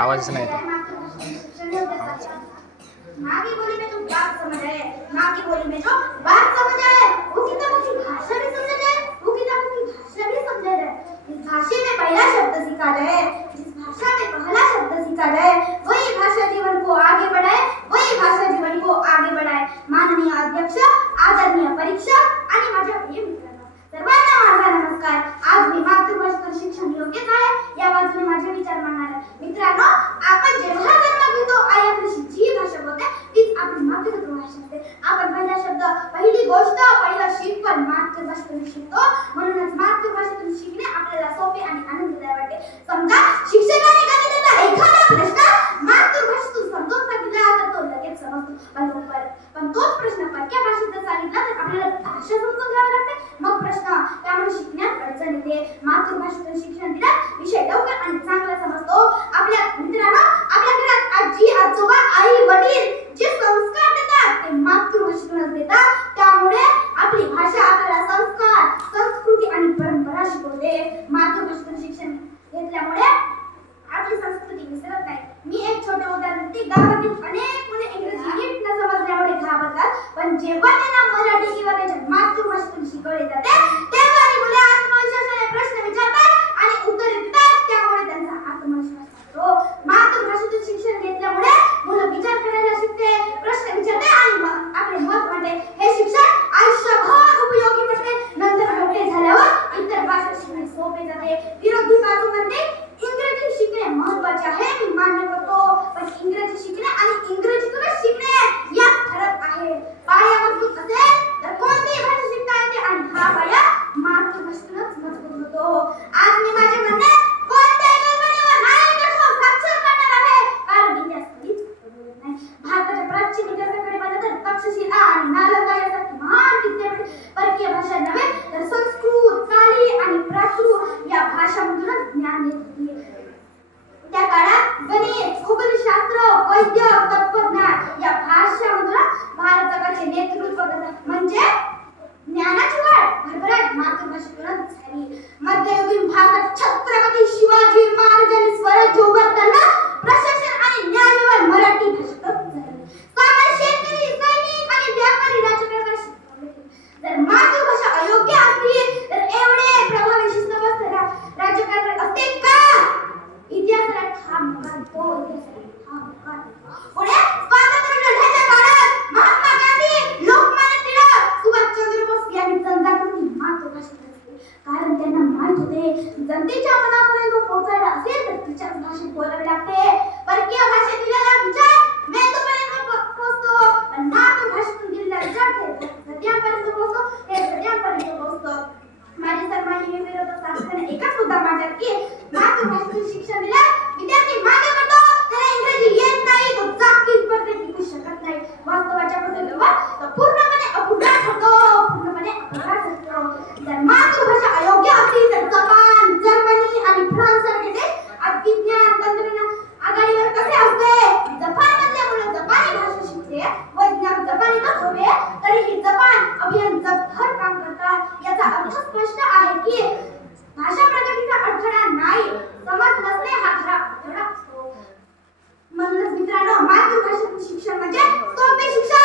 आवाजच नाही येत. माँ की बोली में जो बात समझ आए, माँ की बोली में जो बात समझ आए, वो किताबों की भाषा भी समझ आए, वो किताबों की भाषा भी समझ जाए। इस भाषा में पहला शब्द सीखा जाए, जिस भाषा में पहला शब्द सीखा जाए, वही भाषा जीवन को आगे बढ़ाए, वही भाषा जीवन को आगे बढ़ाए. माननीय अध्यक्ष, आदरणीय परीक्षक आणि माझ्या प्रिय मित्रांनो, सर्वांना माझा नमस्कार. आज मी मातृभाषेतून शिक्षण योग्यच आहे या बाजूने माझे विचार मांडणार आहे. मित्रांनो, आपण जेव्हा जन्म घेतो आईकडे जी भाषा बोलते तीच आपली मातृभाषा असते. आपण पहिला शब्द, पहिली गोष्ट, पहिला शिकवण मातृभाषेतून शिकतो. म्हणूनच मातृभाषेतून शिकणे आपल्याला सोपे आणि आनंददायक वाटते. समजा शिक्षकाने गणिताचा एखादा प्रश्न मातृभाषेतून समजून सांगितला तर तो लगेच समजतो. पण तोच प्रश्न परक्या भाषेत जर सांगितला तर आपल्याला भाषा समजून घ्यावी लागते, मग प्रश्न. त्यामुळे शिकण्यात अडचण येते. मातृभाषेतून शिक्षण दिल्यास विषय लवकर आणि चांगला समजतो. आपल्या मित्रांनो, आपल्या घरात आजी, आजोबा, आई, वडील जे संस्कार देतात ते मातृभाषेतूनच देतात. त्यामुळे आपली भाषा आपल्याला संस्कार, संस्कृती आणि परंपरा शिकवते. मातृभाषेतून शिक्षण घेतल्यामुळे आपली संस्कृती विसरत नाही. मी एक छोटे उदाहरण देते. गावातील अनेक मुले इंग्रजी नीट न समजल्यामुळे घाबरतात, पण जेव्हा त्यांना मराठी किंवा त्यांच्या मातृभाषेतून शिकवले जाते तेव्हा ती मुले आत्मविश्वासाने प्रश्न विचारतात आणि उत्तरे देतात. त्यामुळे त्यांचा आत्मविश्वास वाढतो. मातृभाषेतून शिक्षण घेतल्यामुळे मुलं विचार करायला शिकते, प्रश्न विचारते आणि आपले मत मांडते. हे शिक्षण आयुष्यभर उपयोगी पडते. नंतर मोठे झाल्यावर इतर भाषा शिकणे सोपे जाते. विरोधी बाजू म्हणते इंग्रजी शिकणे महत्त्वाचे आहे, मी मान्य करतो. पण इंग्रजी शिकणे आणि इंग्रजीतूनच शिकणे यात फरक आहे. पाया मजबूत असेल तर कोणतीही भाषा शिकता येते आणि हा पाया मातृभाषेतूनच मजबूत होतो. आज मी माझे म्हणणे कोणत्याही कल्पनेवर नाही कठोर साक्षर करणार आहे, कारण इतिहास कधीच बदलत नाही. भारताच्या प्राचीन इतिहासाकडे पाहिलं तर तक्षशिला आणि नालंदा यासारखी महान विद्यापीठ परकीय भाषा नव्हे तर संस्कृत, काली आणि प्राकृत या भाषांमधूनच ज्ञान देत होती. त्या काळात गणित, खगोलशास्त्र, वैद्यक, तत्वज्ञान या भाषांमधून भारत जगाचे नेतृत्व करतात. म्हणजे ज्ञानाची वाढ भरभराट मातृभाषेतूनच झाली. मध्ययुगीन भारतात छत्रपती शिवाजी महाराजांनी स्वराज्य उभारताना प्रशासन आणि न्यायव्यवहार मराठी भाषेतच झाले. सामान्य शेतकरी, सैनिक आणि व्यापारी राजकारणात शिकवले. जर मातृभाषा अयोग्य असली तर एवढे प्रभावी शिस्तबद्ध राजकारण असते का? इतिहासाला ठाम करतो. पुढे स्वातंत्र्य लढ्याच्या काळात महात्मा गांधी, लोकमान्य टिळक, सुभाषचंद्र बोस यांनी जनजागृती मातृभाषेत केली. कारण त्यांना माहित होते जनतेच्या मनापर्यंत पोहोचायला असेल तर तिच्याच भाषेत बोलावे लागते. परकीय भाषेत दिलेला विचार मेंदूपर्यंत पोहोचतो, पण मातृभाषेतून दिलेला विचार हृदयापर्यंत पोहोचतो, ते हृदयापर्यंत पोहोचतो. माझे सर्वांनी विरोधक सातत्याने एकच मुद्दा मांडतात की मातृभाषेतून शिक्षण दिल्यास विद्यार्थी मागे पडतो, त्याला इंग्रजी येत नाही, तो जागतिक स्पर्धेत टिकू शकत नाही. वास्तवाच्या पद्धतीवर तो पूर्णपणे अपुरा ठरतो, पूर्णपणे अपुरा ठरतो. जर मातृभाषा अयोग्य असली तर जपान, जर्मनी आणि फ्रान्स सारखे देश विज्ञान तंत्रज्ञान आघाडीवर कसे असते? जपानमधले मुलं जपानी भाषा शिकते, वैज्ञानिक जपानीतच होते, तरीही जपान अभियान जगभर काम करतात. याचा अर्थ स्पष्ट आहे की भाषा प्रगतीचा अडथळा नाही, समज नसणे हा खरा अडथळा असतो. म्हणूनच मित्रांनो, मातृभाषेतून शिक्षण म्हणजे सोपे शिक्षण